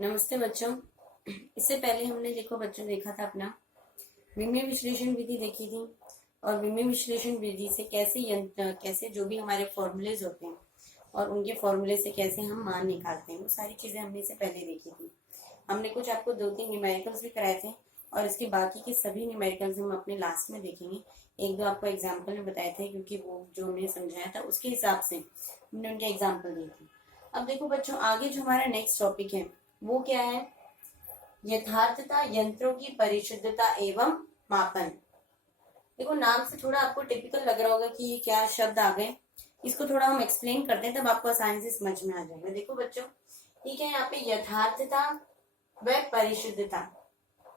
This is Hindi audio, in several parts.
नमस्ते बच्चों। इससे पहले हमने देखा था अपना विमेय विश्लेषण विधि देखी थी। और विमेय विश्लेषण विधि से कैसे जो भी हमारे फॉर्मूलेज होते हैं और उनके फॉर्मूले से कैसे हम मान निकालते हैं, वो सारी चीजें हमने इससे पहले देखी थी। हमने कुछ आपको 2-3 न्यूमेरिकल्स भी कराए थे और इसके बाकी के सभी न्यूमेरिकल्स हम अपने लास्ट में देखेंगे। एक दो आपको एग्जाम्पल में बताए थे, क्योंकि वो जो हमने समझाया था उसके हिसाब से हमने उनके एग्जाम्पल दिए थे। अब देखो बच्चों, आगे जो हमारा नेक्स्ट टॉपिक है वो क्या है? यथार्थता, यंत्रों की परिशुद्धता एवं मापन। देखो, नाम से थोड़ा आपको टिपिकल लग रहा होगा कि ये क्या शब्द आ गए। इसको थोड़ा हम एक्सप्लेन करते हैं, तब आपको आसानी से समझ में आ जाएगा। देखो बच्चों, ठीक है, यहाँ पे यथार्थता व परिशुद्धता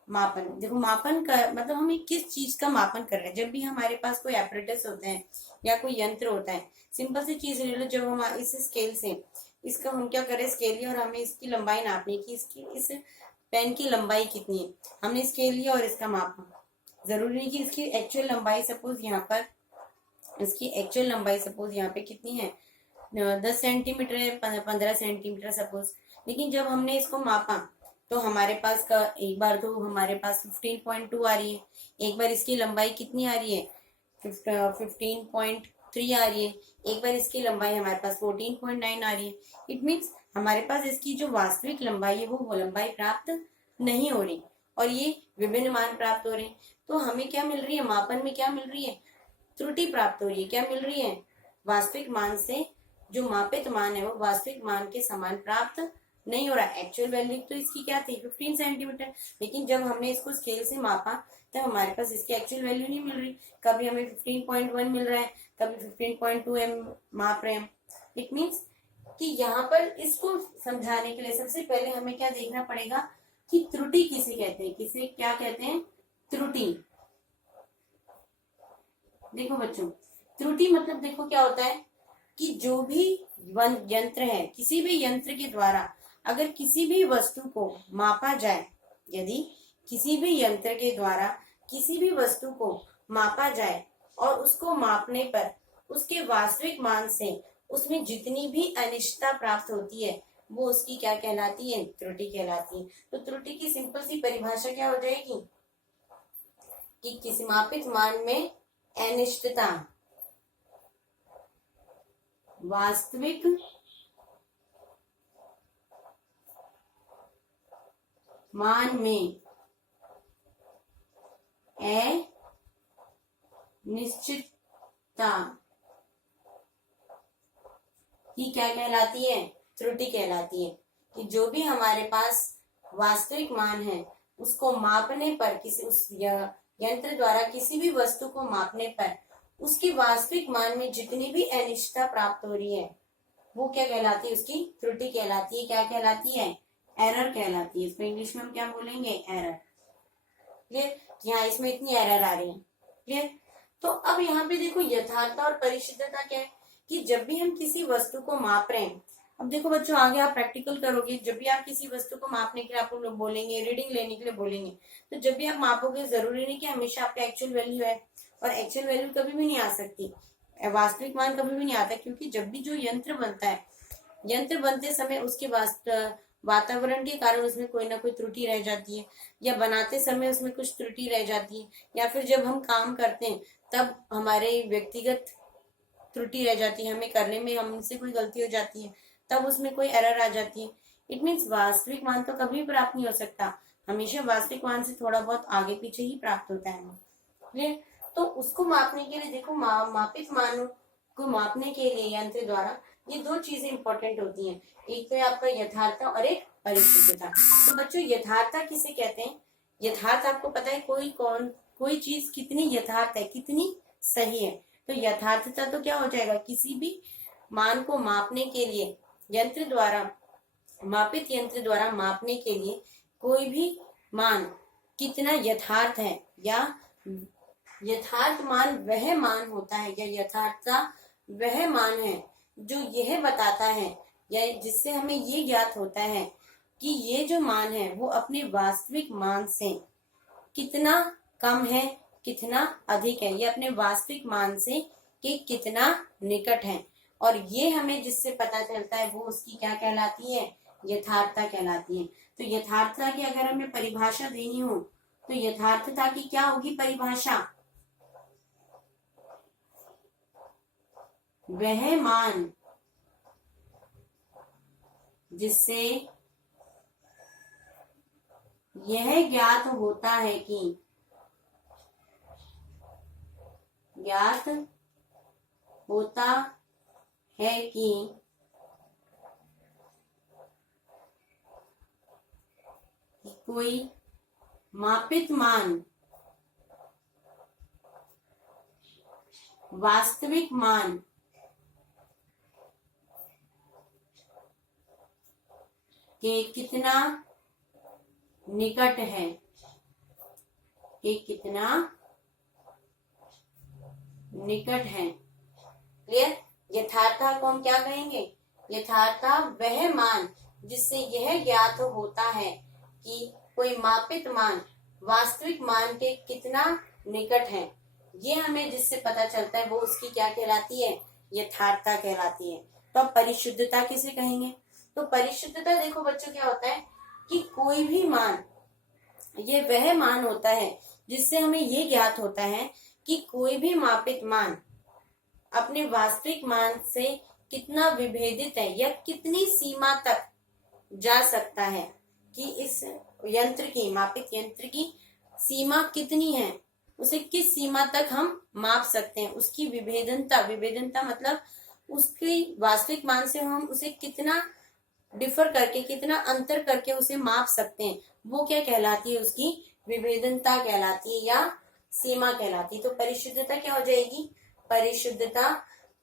मापन। देखो, मापन का मतलब हम किस चीज का मापन कर रहे हैं। जब भी हमारे पास कोई एपरेटस होता है या कोई यंत्र होता है, सिंपल सी चीज ले लो, जब हम इस स्केल से इसका हम क्या करें, स्केल लिया और हमें इसकी लंबाई नापनी की, इसकी इस पेन की लंबाई कितनी है, हमने स्केल लिया और इसका मापा। जरूरी नहीं कि इसकी एक्चुअल लंबाई सपोज यहाँ पर कितनी है, 10 सेंटीमीटर है, 15 सेंटीमीटर सपोज। लेकिन जब हमने इसको मापा तो हमारे पास का एक बार तो हमारे पास 15.2 आ रही है, एक बार इसकी लंबाई कितनी आ रही है, 15.3 आ रही है, एक बार इसकी लंबाई हमारे पास 14.9 आ रही है। इट मीन्स हमारे पास इसकी जो वास्तविक लंबाई है वो लंबाई प्राप्त नहीं हो रही और ये विभिन्न मान प्राप्त हो रहे हैं। तो हमें क्या मिल रही है, मापन में क्या मिल रही है, त्रुटि प्राप्त हो रही है। क्या मिल रही है, वास्तविक मान से जो मापित मान है वो वास्तविक मान के समान प्राप्त नहीं हो रहा। एक्चुअल वैल्यू तो इसकी क्या थी, 15 सेंटीमीटर, लेकिन जब हमने इसको स्केल से मापा तब हमारे पास इसकी एक्चुअल वैल्यू नहीं मिल रही। कभी हमें 15.1 मिल रहा है, कभी 15.2 हम माप रहे हैं। इट मीन्स कि यहाँ पर इसको समझाने के लिए सबसे पहले हमें क्या देखना पड़ेगा कि त्रुटि किसे कहते हैं, किसे क्या कहते हैं, त्रुटि। देखो बच्चों, त्रुटि मतलब देखो क्या होता है कि जो भी यंत्र है, किसी भी यंत्र के द्वारा अगर किसी भी वस्तु को मापा जाए, यदि किसी भी यंत्र के द्वारा किसी भी वस्तु को मापा जाए और उसको मापने पर उसके वास्तविक मान से उसमें जितनी भी अनिश्चितता प्राप्त होती है वो उसकी क्या कहलाती है, त्रुटि कहलाती है। तो त्रुटि की सिंपल सी परिभाषा क्या हो जाएगी कि किसी मापित मान में अनिश्चितता, वास्तविक मान में अनिश्चितता ही क्या कहलाती है, त्रुटि कहलाती है। कि जो भी हमारे पास वास्तविक मान है उसको मापने पर, किसी उस यंत्र द्वारा किसी भी वस्तु को मापने पर उसकी वास्तविक मान में जितनी भी अनिश्चितता प्राप्त हो रही है वो क्या कहलाती है, उसकी त्रुटि कहलाती है। क्या कहलाती है, एरर कहलाती है। इसको इंग्लिश में हम क्या बोलेंगे, एरर। क्लियर? यहाँ इसमें इतनी एरर आ रही है। क्लियर? तो अब यहाँ पे देखो, यथार्थता और परिशुद्धता क्या है कि जब भी हम किसी वस्तु को माप रहे हैं, अब देखो बच्चों, आगे आप प्रैक्टिकल करोगे, जब भी आप किसी वस्तु को मापने के लिए आप लोग बोलेंगे, रीडिंग लेने के लिए बोलेंगे, तो जब भी आप मापोगे जरूरी नहीं कि हमेशा आपका एक्चुअल वैल्यू है, और एक्चुअल वैल्यू कभी भी नहीं आ सकती, वास्तविक मान कभी भी नहीं आता। क्योंकि जब भी जो यंत्र बनता है, यंत्र बनते समय उसके वातावरण के कारण उसमें कोई ना कोई त्रुटि रह जाती है, या बनाते समय उसमें कुछ त्रुटि रह जाती है, या फिर जब हम काम करते हैं तब हमारे व्यक्तिगत त्रुटि रह जाती है, हमें करने में हमसे कोई गलती हो जाती है, तब उसमें कोई एरर आ जाती है। इट मीन्स वास्तविक मान तो कभी प्राप्त नहीं हो सकता, हमेशा वास्तविक मान से थोड़ा बहुत आगे पीछे ही प्राप्त होता है। क्लियर? तो उसको मापने के लिए देखो, मापित मान को मापने के लिए यंत्र द्वारा ये दो चीजें इंपॉर्टेंट होती हैं, एक तो है आपका यथार्थता और एक परिशुद्धता। तो बच्चों, यथार्थता किसे कहते हैं? यथार्थ आपको पता है, कोई चीज कितनी यथार्थ है, कितनी सही है। तो यथार्थता तो क्या हो जाएगा, किसी भी मान को मापने के लिए यंत्र द्वारा, मापित यंत्र द्वारा मापने के लिए कोई भी मान कितना यथार्थ है, या यथार्थ मान वह मान होता है, या यथार्थता वह मान है जो यह बताता है, या जिससे हमें ये ज्ञात होता है कि ये जो मान है वो अपने वास्तविक मान से कितना कम है, कितना अधिक है, ये अपने वास्तविक मान से कि कितना निकट है। और ये हमें जिससे पता चलता है वो उसकी क्या कहलाती है, यथार्थता कहलाती है। तो यथार्थता की अगर हमें परिभाषा देनी हो तो यथार्थता की क्या होगी परिभाषा? वह मान जिससे यह ज्ञात होता है कि कोई मापित मान वास्तविक मान के कितना निकट है, क्लियर? यथार्थता को हम क्या कहेंगे? यथार्थता वह मान जिससे यह ज्ञात होता है कि कोई मापित मान वास्तविक मान के कितना निकट है। ये हमें जिससे पता चलता है वो उसकी क्या कहलाती है? यथार्थता कहलाती है। तो अब परिशुद्धता किसे कहेंगे? तो परिशुद्धता देखो बच्चों क्या होता है कि कोई भी मान, ये वह मान होता है जिससे हमें ये ज्ञात होता है कि कोई भी मापित मान अपने वास्तविक मान से कितना विभेदित है या कितनी सीमा तक जा सकता है, कि इस यंत्र की, मापित यंत्र की सीमा कितनी है, उसे किस सीमा तक हम माप सकते हैं, उसकी विभेदनता मतलब उसकी वास्तविक मान से हम उसे कितना डिफर करके, कितना अंतर करके उसे माप सकते हैं, वो क्या कहलाती है? उसकी विभेदनता कहलाती है या सीमा कहलाती है। तो परिशुद्धता क्या हो जाएगी? परिशुद्धता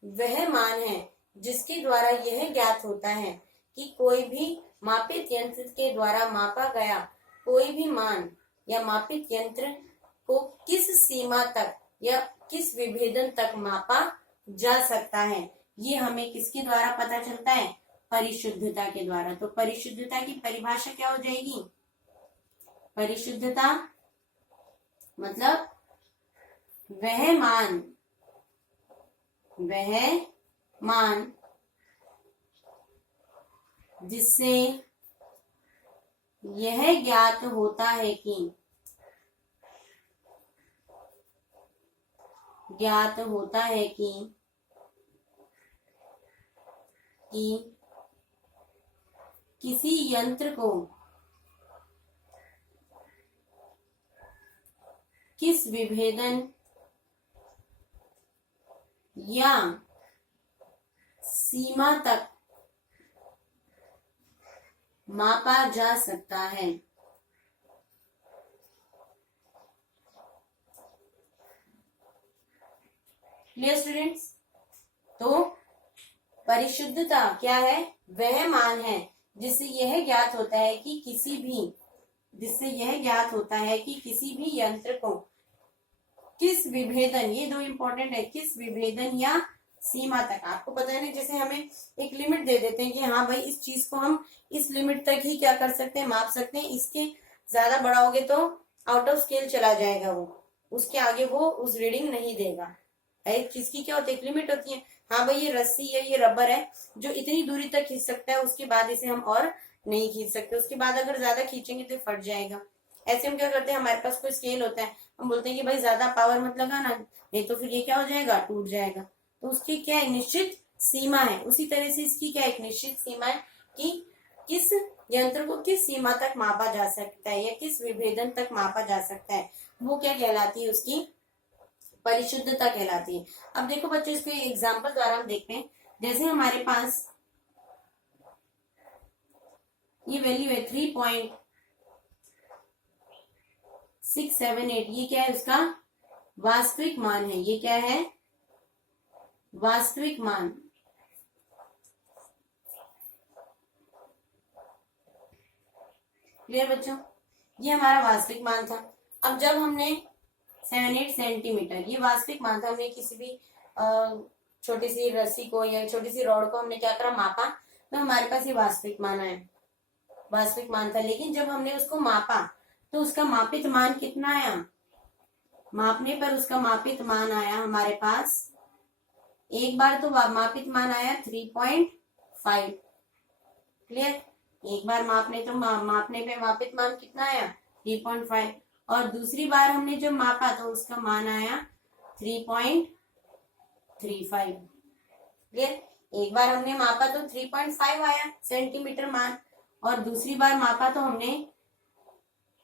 वह मान है जिसके द्वारा यह ज्ञात होता है कि कोई भी मापित यंत्र के द्वारा मापा गया कोई भी मान या मापित यंत्र को किस सीमा तक या किस विभेदन तक मापा जा सकता है। ये हमें किसके द्वारा पता चलता है? परिशुद्धता के द्वारा। तो परिशुद्धता की परिभाषा क्या हो जाएगी? परिशुद्धता मतलब वह मान जिससे यह ज्ञात होता है कि किसी यंत्र को किस विभेदन या सीमा तक मापा जा सकता है। Clear students? तो परिशुद्धता क्या है? वह मान है जिससे यह ज्ञात होता है कि किसी भी यंत्र को किस विभेदन, ये दो इंपॉर्टेंट है, किस विभेदन या सीमा तक। आपको पता है ना, जैसे हमें एक लिमिट दे देते हैं कि हाँ भाई इस चीज को हम इस लिमिट तक ही क्या कर सकते हैं? माप सकते हैं। इसके ज्यादा बढ़ाओगे तो आउट ऑफ स्केल चला जाएगा, वो उसके आगे वो उस रीडिंग नहीं देगा। एक चीज की क्या होती है? एक लिमिट होती है। हाँ भाई ये रस्सी है, ये रबर है जो इतनी दूरी तक खींच सकता है, उसके बाद इसे हम और नहीं खींच सकते। उसके बाद अगर ज्यादा खींचेंगे तो फट जाएगा। ऐसे हम क्या करते हैं, हमारे पास कोई स्केल होता है, हम बोलते हैं कि भाई ज्यादा पावर मत लगाना, नहीं तो फिर ये क्या हो जाएगा? टूट जाएगा। तो उसकी क्या है? निश्चित सीमा है। उसी तरह से इसकी क्या एक निश्चित सीमा है कि किस यंत्र को किस सीमा तक मापा जा सकता है या किस विभेदन तक मापा जा सकता है, वो क्या कहलाती है? उसकी परिशुद्धता कहलाती है। अब देखो बच्चों, इसको एग्जाम्पल द्वारा हम देखते हैं। जैसे हमारे पास ये वैल्यू है 3.678, ये क्या है? उसका वास्तविक मान है। ये क्या है? वास्तविक मान। क्लियर बच्चों? ये हमारा वास्तविक मान था। अब जब हमने 78 सेंटीमीटर, ये वास्तविक मान था, हमने किसी भी छोटी सी रस्सी को या छोटी सी रॉड को हमने क्या करा? मापा, तो हमारे पास ये वास्तविक मान आया, वास्तविक मान था। लेकिन जब हमने उसको मापा तो उसका मापित मान कितना आया? मापने पर उसका मापित मान आया हमारे पास, एक बार तो मापित मान आया 3.5। क्लियर? एक बार मापने तो मापने पे मापित मान कितना आया 3.5, और दूसरी बार हमने जब मापा तो उसका मान आया 3.35। क्लियर। एक बार हमने मापा तो 3.5 आया सेंटीमीटर मान, और दूसरी बार मापा तो हमने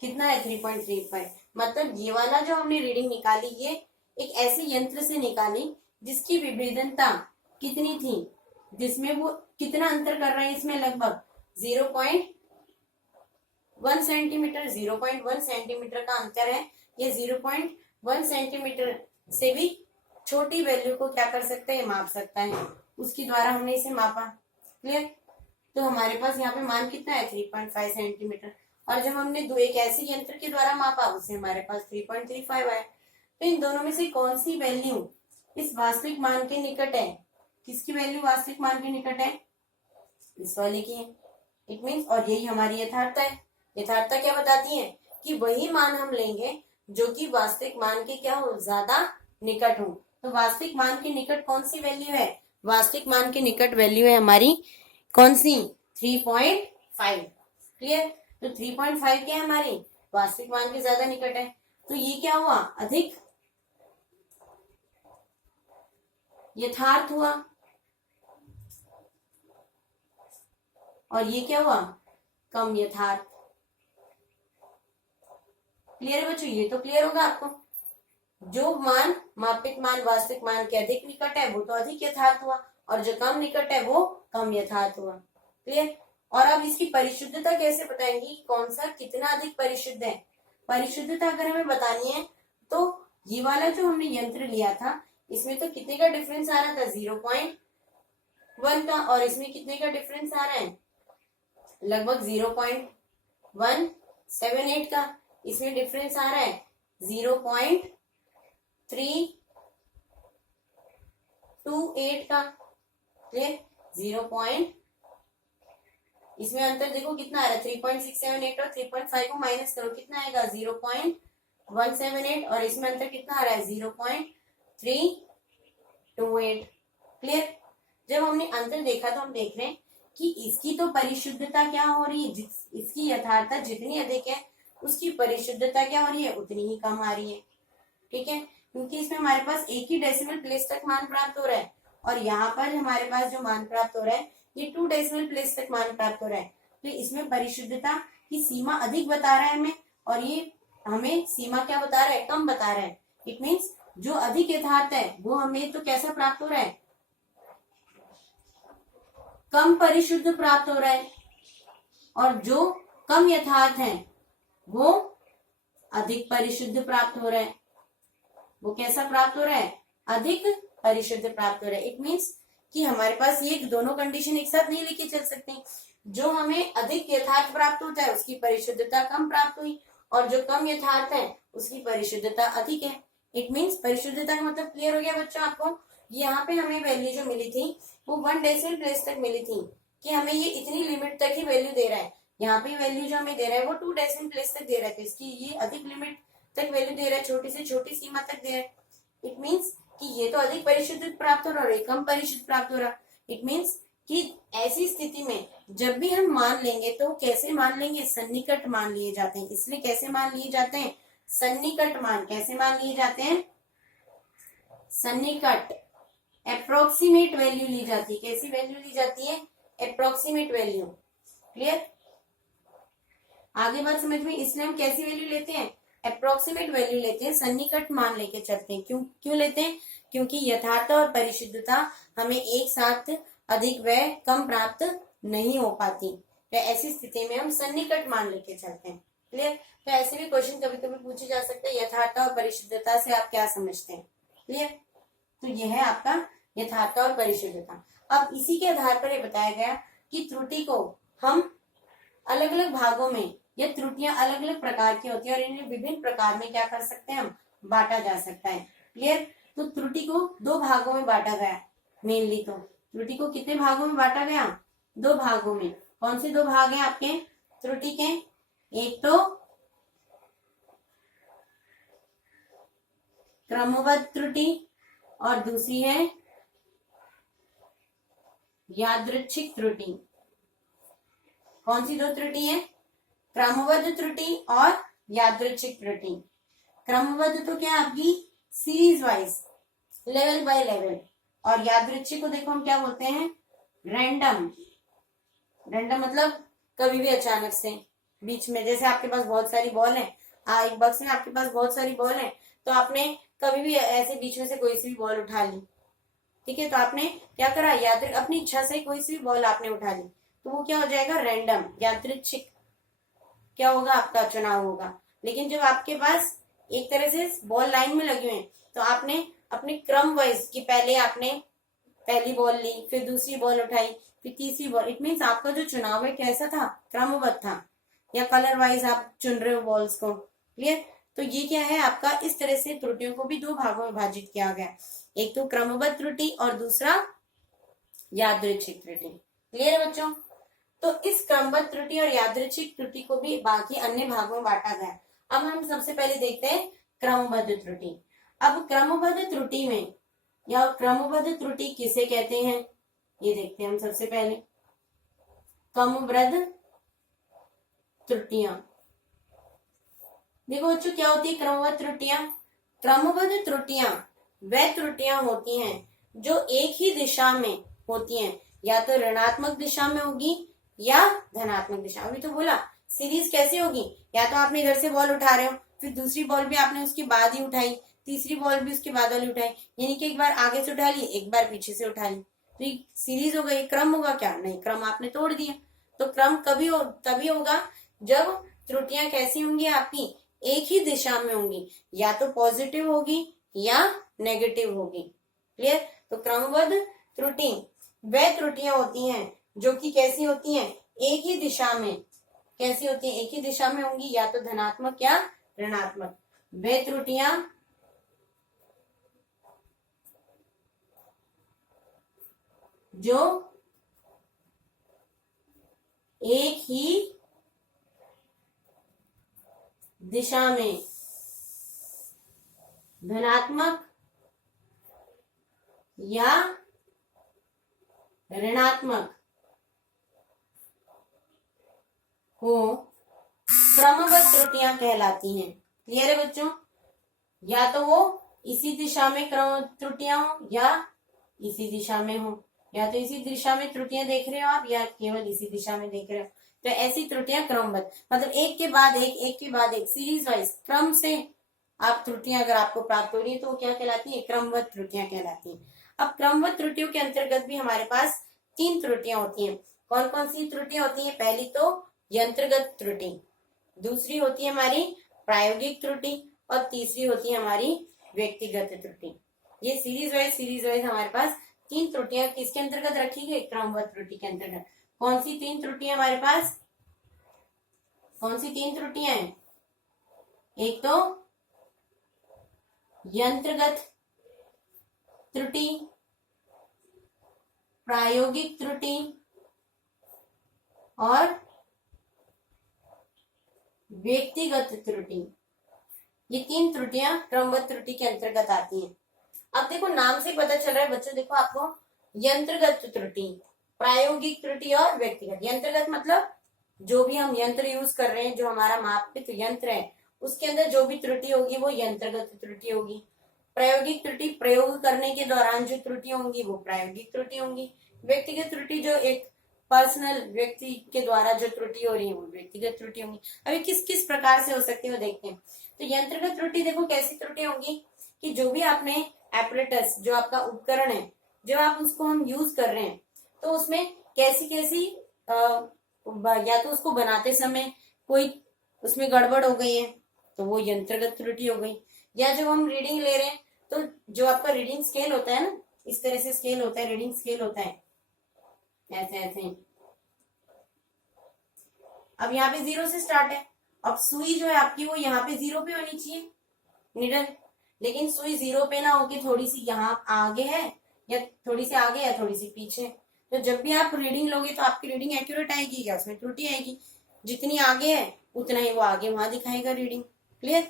कितना है 3.35। मतलब ये वाला जो हमने रीडिंग निकाली ये एक ऐसे यंत्र से निकाली जिसकी विभेदनता कितनी थी, जिसमें वो कितना अंतर कर रहे हैं, इसमें लगभग 0.1 सेंटीमीटर 0.1 सेंटीमीटर का अंतर है। ये 0.1 सेंटीमीटर से भी छोटी वैल्यू को क्या कर सकते हैं, माप सकता है, उसके द्वारा हमने इसे मापा। क्लियर। तो हमारे पास यहाँ पे मान कितना है 3.5 सेंटीमीटर, और जब हमने एक ऐसे यंत्र के द्वारा मापा उससे हमारे पास 3.35 आया। तो इन दोनों में से कौन सी वैल्यू इस वास्तविक मान के निकट है, किसकी वैल्यू वास्तविक मान के निकट है, इस वाले की है। इट मीन्स, और यही हमारी यथार्थता है। यथार्थता क्या बताती है कि वही मान हम लेंगे जो कि वास्तविक मान के क्या हो, ज्यादा निकट हो। तो वास्तविक मान के निकट कौन सी वैल्यू है, वास्तविक मान के निकट वैल्यू है हमारी कौन सी 3.5। क्लियर। तो 3.5 क्या है हमारी वास्तविक मान के ज्यादा निकट है। तो ये क्या हुआ, अधिक यथार्थ हुआ, और ये क्या हुआ, कम यथार्थ। क्लियर है बच्चों, ये तो क्लियर होगा आपको। जो मान मापित मान वास्तविक मान के अधिक निकट है वो तो अधिक यथार्थ हुआ, और जो कम निकट है वो कम यथार्थ हुआ। क्लियर। और अब इसकी परिशुद्धता कैसे बताएंगे, कौन सा कितना अधिक परिशुद्ध है। परिशुद्धता अगर हमें बतानी है तो ये वाला जो हमने यंत्र लिया था इसमें तो कितने का डिफरेंस आ रहा था 0.1 का, और इसमें कितने का डिफरेंस आ रहा है लगभग 0.178 का। इसमें डिफरेंस आ रहा है 0.328 का। क्लियर। 0. इसमें अंतर देखो कितना आ रहा है 3.678, और 3.5 को माइनस करो कितना आएगा 0.178, और इसमें अंतर कितना आ रहा है 0.328। क्लियर। जब हमने अंतर देखा तो हम देख रहे हैं कि इसकी तो परिशुद्धता क्या हो रही है, इसकी यथार्थता जितनी अधिक है उसकी परिशुद्धता क्या हो रही है, उतनी ही कम आ रही है। ठीक है, क्योंकि इसमें हमारे पास एक ही डेसिमल प्लेस तक मान प्राप्त हो रहा है, और यहाँ पर हमारे पास जो मान प्राप्त हो रहा है ये 2 डेसिमल प्लेस तक मान प्राप्त हो रहा है। तो इसमें परिशुद्धता की सीमा अधिक बता रहा है हमें, और ये हमें सीमा क्या बता रहा है, कम बता रहा है। इट मीन्स जो अधिक यथार्थ है वो हमें तो कैसा प्राप्त हो रहा है, कम परिशुद्ध प्राप्त हो रहा है, और जो कम यथार्थ है वो अधिक परिशुद्ध प्राप्त हो रहा है। वो कैसा प्राप्त हो रहा है, अधिक परिशुद्ध प्राप्त हो रहा है। इट मीन्स कि हमारे पास ये दोनों कंडीशन एक साथ नहीं लेके चल सकते। जो हमें अधिक यथार्थ प्राप्त होता है उसकी परिशुद्धता कम प्राप्त हुई, और जो कम यथार्थ है उसकी परिशुद्धता अधिक है। इट मीन्स परिशुद्धता का मतलब क्लियर हो गया बच्चों आपको। यहाँ पे हमें वैल्यू जो मिली थी वो 1 डेसिमल प्लेस तक मिली थी, कि हमें ये इतनी लिमिट तक ही वैल्यू दे रहा है। यहाँ पे वैल्यू जो हमें दे रहा है वो 2 डेसिमल प्लेस तक दे रहा है, तो इसकी ये अधिक लिमिट तक वैल्यू दे रहा है, छोटी से छोटी सीमा तक दे रहा है। इट मीन्स कि ये तो अधिक परिशुद्ध प्राप्त हो रहा है और कम परिशुद्ध प्राप्त हो रहा है। इट मीन्स कि ऐसी स्थिति में जब भी हम मान लेंगे तो कैसे मान लेंगे, सन्निकट मान लिए जाते हैं। इसलिए कैसे मान लिए जाते हैं, सन्निकट मान। कैसे मान लिए जाते हैं, सन्निकट, अप्रोक्सीमेट वैल्यू ली जाती है। कैसी वैल्यू ली जाती है, अप्रोक्सीमेट वैल्यू। क्लियर। आगे बात समझ में। इसलिए हम कैसी वैल्यू लेते हैं, अप्रोक्सीमेट वैल्यू लेते हैं, सन्निकट मान लेके चलते हैं। क्यों लेते हैं, क्योंकि यथार्थता और परिशुद्धता हमें एक साथ अधिक व कम प्राप्त नहीं हो पाती, तो ऐसी स्थिति में हम सन्निकट मान लेके चलते हैं। क्लियर। तो ऐसे भी क्वेश्चन कभी कभी पूछे जा सकते हैं, यथार्थता और परिशुद्धता से आप क्या समझते हैं। क्लियर। तो यह है आपका यथार्थता और परिशुद्धता। अब इसी के आधार पर यह बताया गया कि त्रुटि को हम अलग अलग भागों में, या त्रुटियां अलग अलग प्रकार की होती है और इन्हें विभिन्न प्रकार में क्या कर सकते हैं, हम बांटा जा सकता है। क्लियर। तो त्रुटि को 2 भागों में बांटा गया मेनली। तो त्रुटि को कितने भागों में बांटा गया, 2 भागों में। कौन से 2 भाग हैं आपके त्रुटि के, एक तो क्रमबद्ध त्रुटि और दूसरी है यादृच्छिक त्रुटि। कौन सी दो त्रुटि है? क्रमबद्ध त्रुटि और यादृच्छिक त्रुटि। क्रमबद्ध तो क्या आपकी series wise, level by level, और यादृच्छिक को देखो हम क्या बोलते हैं? रैंडम। रैंडम मतलब कभी भी अचानक से बीच में, जैसे आपके पास बहुत सारी बॉल है, एक बॉक्स में आपके पास बहुत सारी बॉल है, तो आपने कभी भी ऐसे बीच में से कोई सी भी बॉल उठा ली, ठीक है, तो आपने क्या करा? अपनी इच्छा से कोई सी भी बॉल आपने उठा ली, तो वो क्या हो जाएगा? रैंडम, यादृच्छिक क्या होगा? आपका चुनाव होगा। लेकिन जब आपके पास एक तरह से बॉल लाइन में लगी हुई है, तो आपने अपने क्रम वाइज कि पहले आपने पहली बॉल ली, फिर दूसरी बॉल उठाई, फिर तीसरी बॉल, इट मीन्स आपका जो चुनाव है कैसा था? क्रमबद्ध था, या कलर वाइज आप चुन रहे हो बॉल्स को। क्लियर? तो ये क्या है आपका? इस तरह से त्रुटियों को भी दो भागों में विभाजित किया गया, एक तो क्रमबद्ध त्रुटि और दूसरा यादृच्छिक त्रुटि। क्लियर है बच्चों? तो इस क्रमबद्ध त्रुटि और यादृच्छिक त्रुटि को भी बाकी अन्य भागों में बांटा गया। अब हम सबसे पहले देखते हैं क्रमबद्ध त्रुटि। अब क्रमबद्ध त्रुटि में, या क्रमबद्ध त्रुटि किसे कहते हैं, ये देखते हैं हम सबसे पहले। क्रमबद्ध त्रुटियां, देखो बच्चों क्या होती है क्रमबद्ध त्रुटियां? क्रमबद्ध त्रुटियां वह त्रुटियां होती हैं जो एक ही दिशा में होती हैं, या तो ऋणात्मक दिशा में होगी या धनात्मक दिशा। अभी तो बोला सीरीज कैसे होगी? या तो आपने इधर से बॉल उठा रहे हो, फिर दूसरी बॉल भी आपने उसके बाद ही उठाई, तीसरी बॉल भी उसके बाद वाली उठाई, यानी कि एक बार आगे से उठा ली, एक बार पीछे से उठा ली, तो ये सीरीज होगा। ये क्रम होगा क्या? नहीं, क्रम आपने तोड़ दिया। तो क्रम तभी होगा जब त्रुटियां कैसी होंगी आपकी? एक ही दिशा में होंगी, या तो पॉजिटिव होगी या नेगेटिव होगी। क्लियर? तो क्रमबद्ध त्रुटि वह त्रुटियां होती हैं जो कि कैसी होती हैं? एक ही दिशा में। कैसी होती है? एक ही दिशा में होंगी, या तो धनात्मक या ऋणात्मक। वे त्रुटियां जो एक ही दिशा में, धनात्मक या ऋणात्मक हो, क्रमबद्ध त्रुटियां कहलाती हैं। क्लियर है बच्चों? या तो वो इसी दिशा में क्रम त्रुटियां हो, या इसी दिशा में हो, या तो इसी दिशा में त्रुटियां देख रहे हो आप, या केवल इसी दिशा में देख रहे हो, तो ऐसी त्रुटियां क्रमबद्ध, मतलब एक के बाद एक के बाद एक, सीरीज वाइज क्रम से आप त्रुटियां अगर आपको प्राप्त हो रही है तो वो क्या कहलाती है? क्रमबद्ध त्रुटियां कहलाती हैं। अब क्रमबद्ध त्रुटियों के अंतर्गत भी हमारे पास 3 त्रुटियां होती हैं। कौन कौन सी त्रुटियां होती हैं? पहली तो यंत्रगत त्रुटि, दूसरी होती है हमारी प्रायोगिक त्रुटि, और तीसरी होती है हमारी व्यक्तिगत त्रुटि। ये सीरीज वाइज हमारे पास 3 त्रुटियां किसके अंतर्गत रखी गई? क्रमबद्ध त्रुटि के अंतर्गत। कौन सी 3 त्रुटियां हमारे पास? कौन सी 3 त्रुटियां हैं? एक तो यंत्रगत त्रुटि, प्रायोगिक त्रुटि और व्यक्तिगत त्रुटि। ये 3 त्रुटियां क्रमबद्ध त्रुटि के अंतर्गत आती हैं। अब देखो नाम से पता चल रहा है बच्चों, देखो आपको यंत्रगत त्रुटि, प्रायोगिक त्रुटि और व्यक्तिगत। यंत्रगत मतलब जो भी हम यंत्र यूज कर रहे हैं, जो हमारा मापित यंत्र है, उसके अंदर जो भी त्रुटि होगी वो यंत्रगत त्रुटि होगी। प्रायोगिक त्रुटि प्रयोग करने के दौरान जो त्रुटि होंगी वो प्रायोगिक त्रुटि होंगी। व्यक्तिगत त्रुटि जो एक पर्सनल व्यक्ति के द्वारा जो त्रुटि हो रही है वो व्यक्तिगत त्रुटि होंगी। अभी किस किस प्रकार से हो सकती है वो देखते हैं। तो यंत्रगत त्रुटि देखो कैसी त्रुटि होंगी कि जो भी आपने एपरेटस, जो आपका उपकरण है, जो आप उसको हम यूज कर रहे हैं, तो उसमें कैसी कैसी या तो उसको बनाते समय कोई उसमें गड़बड़ हो गई है तो वो यंत्रगत त्रुटि हो गई, या जब हम रीडिंग ले रहे हैं तो जो आपका रीडिंग स्केल होता है ना, इस तरह से स्केल होता है, रीडिंग स्केल होता है ऐसे ऐसे। अब यहाँ पे 0 से स्टार्ट है, अब सुई जो है आपकी वो यहाँ पे 0 पे होनी चाहिए निडल, लेकिन सुई 0 पे ना होके थोड़ी सी यहाँ आगे है, या थोड़ी सी आगे या थोड़ी सी पीछे। तो जब भी आप रीडिंग लोगे तो आपकी रीडिंग एक्यूरेट आएगी या उसमें त्रुटि आएगी? जितनी आगे है उतना ही वो आगे वहां दिखाएगा रीडिंग। क्लियर?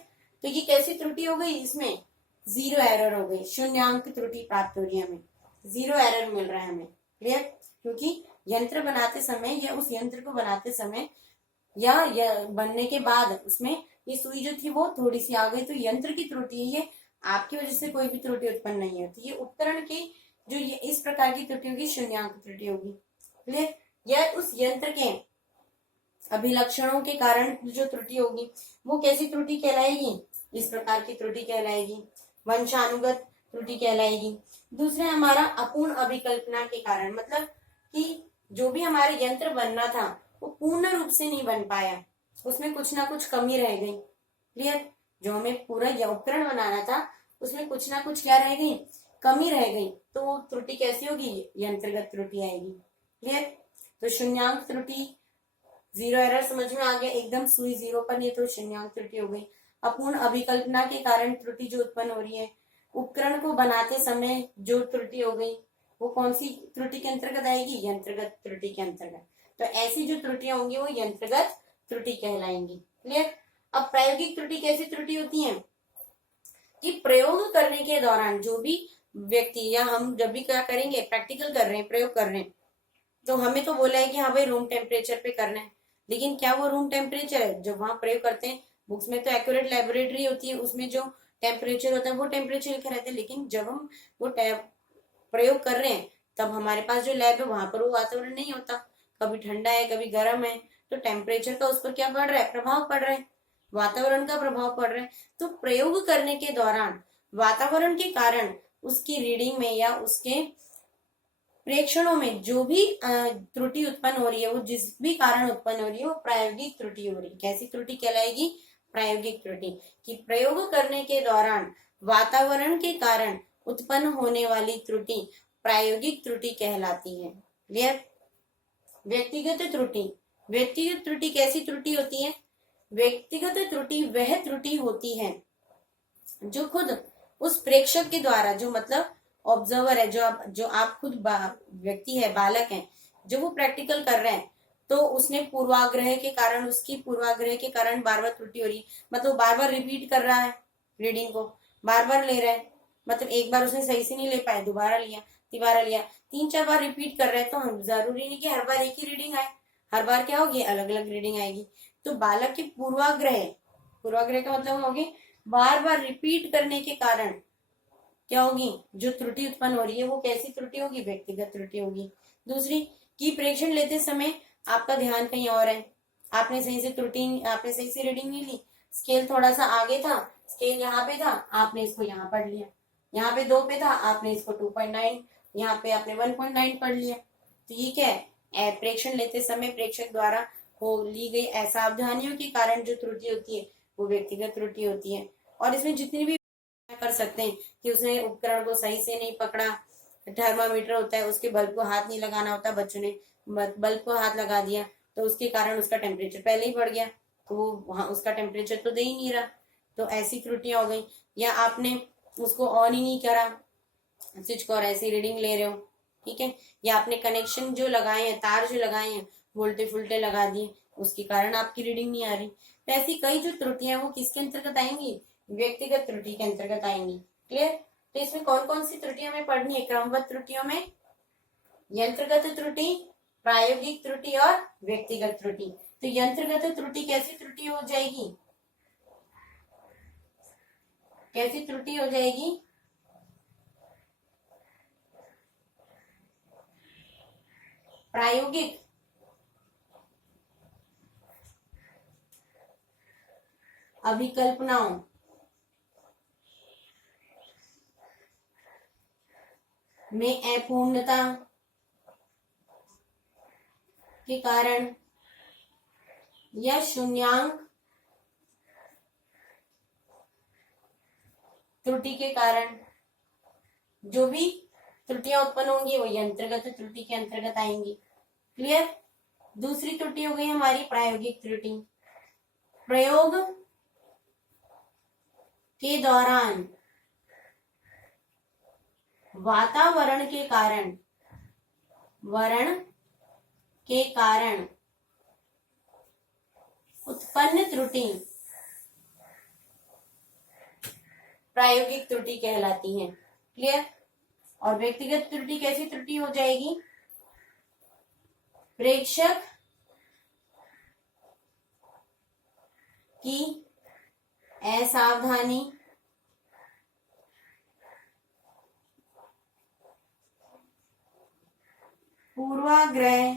तो ये कैसी त्रुटि हो गई? इसमें 0 एरर हो गई, शून्यांक त्रुटि प्राप्त हो रही है, हमें 0 एरर मिल रहा है हमें। क्लियर? क्योंकि यंत्र बनाते समय या उस यंत्र को बनाते समय या बनने के बाद उसमें ये सुई जो थी वो थोड़ी सी आ गई, तो यंत्र की त्रुटि है ये, आपकी वजह से कोई भी त्रुटि उत्पन्न नहीं होती। ये उपकरण की जो ये इस प्रकार की त्रुटि होगी शून्यांक त्रुटि होगी। क्लियर? या उस यंत्र के अभिलक्षणों के कारण जो त्रुटि होगी वो कैसी त्रुटि कहलाएगी? इस प्रकार की त्रुटि कहलाएगी, वंशानुगत त्रुटि कहलाएगी। दूसरा हमारा अपूर्ण अभिकल्पना के कारण, मतलब कि जो भी हमारे यंत्र बनना था वो पूर्ण रूप से नहीं बन पाया, उसमें कुछ ना कुछ कमी रह गई। क्लियर? जो हमें पूरा उपकरण बनाना था उसमें कुछ ना कुछ क्या रह गई? कमी रह गई, तो त्रुटि कैसी होगी? यंत्रगत त्रुटि आएगी। क्लियर? तो शून्यांक त्रुटि, जीरो एरर समझ में आ गया, एकदम सुई जीरो पर नहीं तो शून्यांक त्रुटि हो गई। अपूर्ण अभिकल्पना के कारण त्रुटि जो उत्पन्न हो रही है, उपकरण को बनाते समय जो त्रुटि हो गई वो कौन सी त्रुटि के अंतर्गत आएगी? यंत्रगत त्रुटि के अंतर्गत। तो ऐसी जो त्रुटियां होंगी वो यंत्रगत त्रुटि कहलाएंगी। क्लियर? अब प्रायोगिक त्रुटि कैसी त्रुटि होती है कि प्रयोग करने के दौरान जो भी व्यक्ति या हम जब भी क्या करेंगे, प्रैक्टिकल कर रहे हैं, प्रयोग कर रहे हैं, तो हमें तो बोला है कि हाँ भाई रूम टेम्परेचर पे करना है, लेकिन क्या वो रूम टेम्परेचर है? जब वहां प्रयोग करते हैं, बुक्स में तो एक्यूरेट लेबोरेटरी होती है, उसमें जो टेम्परेचर होता है वो टेम्परेचर लिखे रहते हैं, लेकिन जब हम वो प्रयोग कर रहे हैं तब हमारे पास जो लैब है वहां पर वो वातावरण नहीं होता, कभी ठंडा है कभी गर्म है, तो टेम्परेचर का उस पर क्या पड़ रहा है? प्रभाव पड़ रहा है, वातावरण का प्रभाव पड़ रहा है। तो प्रयोग करने के दौरान वातावरण के कारण उसकी रीडिंग में या उसके प्रेक्षणों में जो भी त्रुटि उत्पन्न हो रही है, वो जिस भी कारण उत्पन्न हो रही है वो प्रायोगिक त्रुटि हो रही है। कैसी त्रुटि कहलाएगी? प्रायोगिक त्रुटि। कि प्रयोग करने के दौरान वातावरण के कारण उत्पन्न होने वाली त्रुटि प्रायोगिक त्रुटि कहलाती है। क्लियर? व्यक्तिगत त्रुटि। व्यक्तिगत त्रुटि कैसी त्रुटि होती है? व्यक्तिगत त्रुटि वह त्रुटि होती है जो खुद उस प्रेक्षक के द्वारा, जो मतलब ऑब्जर्वर है, जो आप खुद व्यक्ति है, बालक है, जो वो प्रैक्टिकल कर रहे हैं, तो उसने पूर्वाग्रह के कारण, उसकी पूर्वाग्रह के कारण बार बार त्रुटि हो रही है, मतलब बार बार रिपीट कर रहा है, रीडिंग को बार बार ले रहा है, मतलब एक बार उसने सही से नहीं ले पाया, दोबारा लिया, तिबारा लिया, 3-4 बार रिपीट कर रहे हैं, तो हम जरूरी नहीं कि हर बार एक ही रीडिंग आए, हर बार क्या होगी? अलग अलग रीडिंग आएगी। तो बालक के पूर्वाग्रह, पूर्वाग्रह का मतलब होगी बार बार रिपीट करने के कारण क्या होगी? जो त्रुटि उत्पन्न हो रही है वो कैसी त्रुटि होगी? व्यक्तिगत त्रुटि होगी। दूसरी की प्रेक्षण लेते समय आपका ध्यान कहीं और है, आपने सही से रीडिंग नहीं ली, स्केल थोड़ा सा आगे था, स्केल यहाँ पे था, आपने इसको यहाँ पढ़ लिया, यहाँ पे 2 पे था, आपने इसको 2.9, यहाँ पे आपने 1.9 पढ़ लिया। तो ये क्या है? प्रेक्षण लेते समय प्रेक्षक द्वारा हो ली गई असावधानियों के कारण जो त्रुटि होती है वो व्यक्तिगत त्रुटि होती है। और इसमें जितनी भी कर सकते हैं कि उसने उपकरण को सही से नहीं पकड़ा, थर्मामीटर होता है उसके बल्ब को हाथ नहीं लगाना होता, बच्चों ने बल्ब को हाथ लगा दिया तो उसके कारण उसका टेम्परेचर पहले ही बढ़ गया, तो वो वहां उसका टेम्परेचर तो दे ही नहीं रहा, तो ऐसी त्रुटियां हो गई। या आपने उसको ऑन ही नहीं करा स्विच को और ऐसी रीडिंग ले रहे हो, ठीक है, या आपने कनेक्शन जो लगाए हैं, तार जो लगाए हैं, वोल्टे फुल्टे लगा दिए, उसके कारण आपकी रीडिंग नहीं आ रही। तो ऐसी कई जो त्रुटियां वो किसके अंतर्गत आएंगी? व्यक्तिगत त्रुटि के अंतर्गत आएंगी। क्लियर? तो इसमें कौन कौन सी त्रुटियां हमें पढ़नी है? क्रमबद्ध त्रुटियों में यंत्रगत त्रुटि, प्रायोगिक त्रुटि और व्यक्तिगत त्रुटि। तो यंत्रगत त्रुटि कैसी त्रुटि हो जाएगी? कैसी त्रुटि हो जाएगी? प्रायोगिक अभिकल्पनाओं में अपूर्णता के कारण या शून्यांक त्रुटि के कारण जो भी त्रुटियां उत्पन्न होंगी वो यंत्रगत त्रुटि के अंतर्गत आएंगी। क्लियर? दूसरी त्रुटि हो गई हमारी प्रायोगिक त्रुटि। प्रयोग के दौरान वातावरण के कारण, वरण के कारण उत्पन्न त्रुटि प्रायोगिक त्रुटि कहलाती है। क्लियर? और व्यक्तिगत त्रुटि कैसी त्रुटि हो जाएगी? प्रेक्षक की असावधानी, पूर्वाग्रह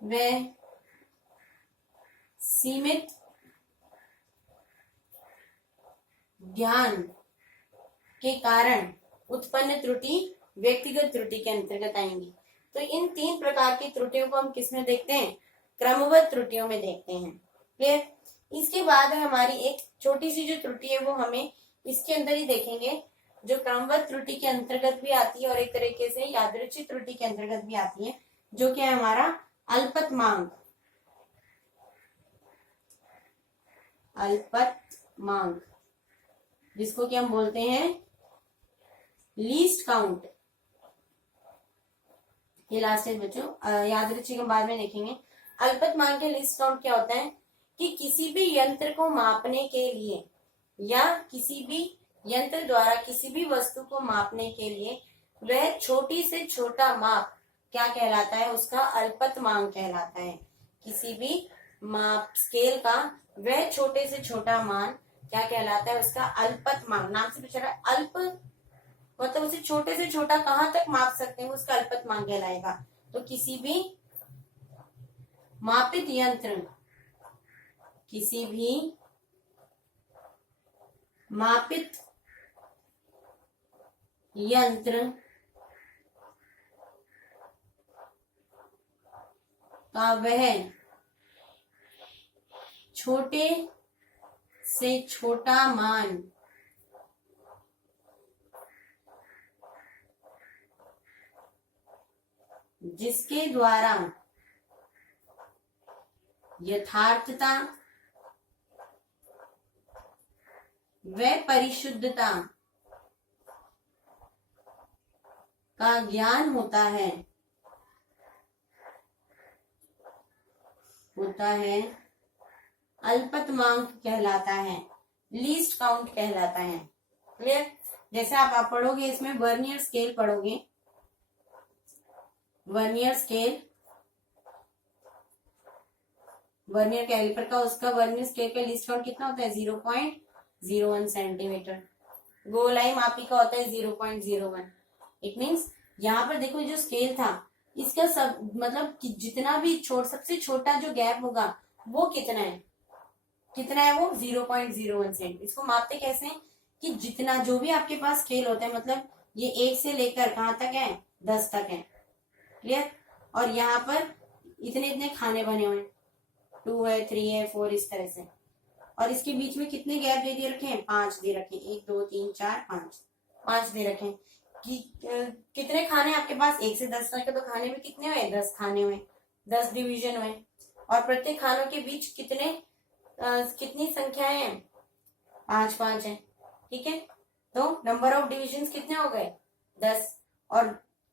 व सीमित ध्यान के कारण उत्पन्न त्रुटि व्यक्तिगत त्रुटि के अंतर्गत आएंगी। तो इन 3 प्रकार की त्रुटियों को हम किसमें देखते हैं? क्रमबद्ध त्रुटियों में देखते हैं। क्लियर? इसके बाद हमारी एक छोटी सी जो त्रुटि है वो हमें इसके अंदर ही देखेंगे, जो क्रमबद्ध त्रुटि के अंतर्गत भी आती है और एक तरीके से यादृच्छिक त्रुटि के अंतर्गत भी आती है, जो कि है हमारा अल्पतमांक। अल्पतमांक जिसको कि हम बोलते हैं लीस्ट काउंट। ये लास्ट है बच्चों, यादृच्छिक हम बाद में देखेंगे। अल्पतमांक के लीस्ट काउंट क्या होता है कि किसी भी यंत्र को मापने के लिए या किसी भी यंत्र द्वारा किसी भी वस्तु को मापने के लिए वह छोटी से छोटा माप क्या कहलाता है? उसका अल्पतमांक कहलाता है। किसी भी माप स्केल का वह छोटे से छोटा मान क्या कहलाता है? उसका अल्पतमांक। नाम से पूछा है अल्प मतलब उसे छोटे से छोटा कहाँ तक माप सकते हैं, उसका अल्पतमांक कहलाएगा। तो किसी भी मापित यंत्र, किसी भी मापित यंत्र का वह छोटे से छोटा मान जिसके द्वारा यथार्थता व परिशुद्धता का ज्ञान होता है अल्पतमांक कहलाता है, लीस्ट काउंट कहलाता है। क्लियर? जैसे आप पढ़ोगे इसमें वर्नियर स्केल पढ़ोगे, वर्नियर स्केल, वर्नियर कैलिपर का उसका वर्नियर स्केल का लीस्ट काउंट कितना होता है? 0.01 सेंटीमीटर। गोलाई मापी का होता है 0.01। इट मीन्स यहाँ पर देखो जो स्केल था इसका सब मतलब जितना भी सबसे छोटा जो गैप होगा वो कितना है वो 0.01 सेंट। इसको मापते कैसे हैं कि जितना जो भी आपके पास स्केल होता है, मतलब ये 1 से लेकर कहाँ तक है? 10 तक है। क्लियर? और यहाँ पर इतने इतने खाने बने हुए हैं, 2 है, 3 है, 4 इस तरह से। और इसके बीच में कितने गैप दे रखे हैं? 5 दे रखे हैं। 1 2 3 4 5 दे रखे हैं। कि कितने खाने आपके पास? 1 से 10 तक के तो खाने में कितने हुए? 10 खाने हुए, 10 डिवीजन हुए। और प्रत्येक खानों के बीच कितनी संख्याएं हैं? 5 है। ठीक है, तो नंबर ऑफ डिविजन कितने हो गए? 10। और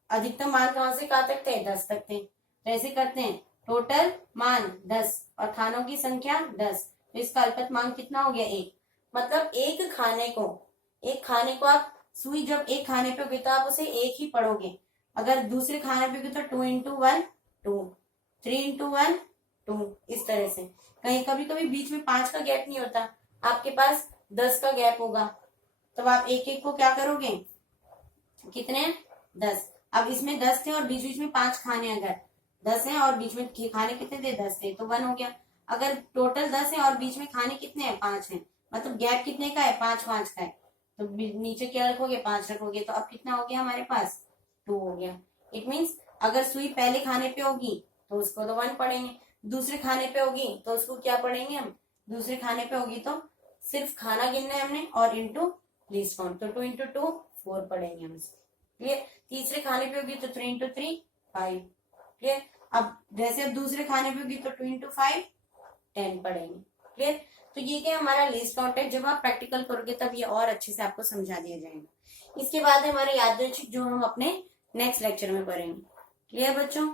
अधिकतम मान कहां से कहां तक थे? 10 तक थे। तो ऐसे करते हैं, टोटल मान 10 और खानों की संख्या 10, तो इसका अल्पतमांक कितना हो गया? 1। मतलब एक खाने को आप सुई जब एक खाने पे होगी तो आप उसे 1 ही पढ़ोगे। अगर दूसरे खाने पे होगी तो 2 into 1 2, 3 into 1 2, इस तरह से। कभी कभी बीच में 5 का गैप नहीं होता, आपके पास 10 का गैप होगा, तब आप एक एक को क्या करोगे? कितने? 10। अब इसमें 10 थे और बीच बीच में 5 खाने, अगर 10 है और बीच में खाने कितने थे? 10 थे, तो 1 हो गया। अगर टोटल 10 है और बीच में खाने कितने हैं? 5 है, मतलब गैप कितने का है? 5 का है। तो नीचे क्या रखोगे? 5 रखोगे, तो अब कितना हो गया हमारे पास? 2 हो गया। इट मीन्स अगर सुई पहले खाने पे होगी तो उसको तो 1 पढ़ेंगे, दूसरे खाने पे होगी तो उसको क्या पढ़ेंगे हम? दूसरे खाने पे होगी तो सिर्फ खाना गिनना है हमने और इंटू लीस्ट काउंट, तो 2 into 2 4 पढ़ेंगे हम। क्लियर? तीसरे खाने पे होगी तो 3 into 3 5। क्लियर? अब जैसे अब दूसरे खाने पे होगी तो 2 into 5 10 पढ़ेंगे। क्लियर? तो ये क्या हमारा लीस्ट काउंट है। जब आप प्रैक्टिकल करोगे तब ये और अच्छे से आपको समझा दिया जाएगा। इसके बाद हमारे यादृच्छिक, जो हम अपने नेक्स्ट लेक्चर में पढ़ेंगे। क्लियर बच्चों?